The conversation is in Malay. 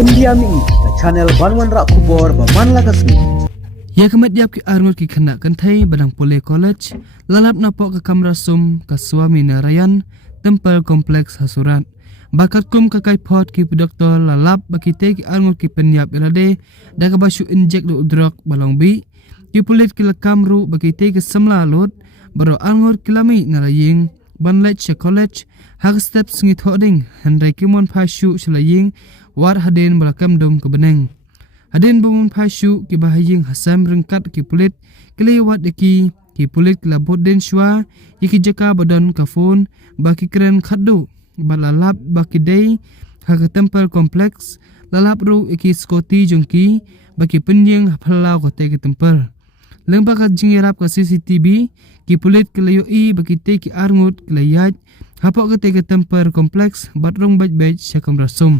India mi the channel Banwan Rak Kubor Baman Lagasmi. Ya kemat diap ki arngot ki kena kentai badang pole college lalap napok ke kamera sum ke suami narayan tempel kompleks hasurat bakat kum ke kai pot ki doktor lalap baki te ki arngot ki penyap irade da ka basu injek do drug balong bi ki pulit ki lekam ru baki te ki semla lot baro arngot kilami naraying banlet che college hak step singi thoding handai ki mon phasu selaying war haden balakam dom ke beneng Hadin bangun pasyu ki bahaying hasam rengkat ki pulit kelewat ki pulit kelabot den shwa iki jaka badan kafon baki keren khadu balalap baki day hak tempel kompleks lalap ru iki skoti jongki baki penyeng phalau ko te ki tempel lengba ka jingirap ka CCTV ki pulit kelayo I baki te ki arngut kelayat hapok ke te ki tempel kompleks batrong baj-baj syakam rasum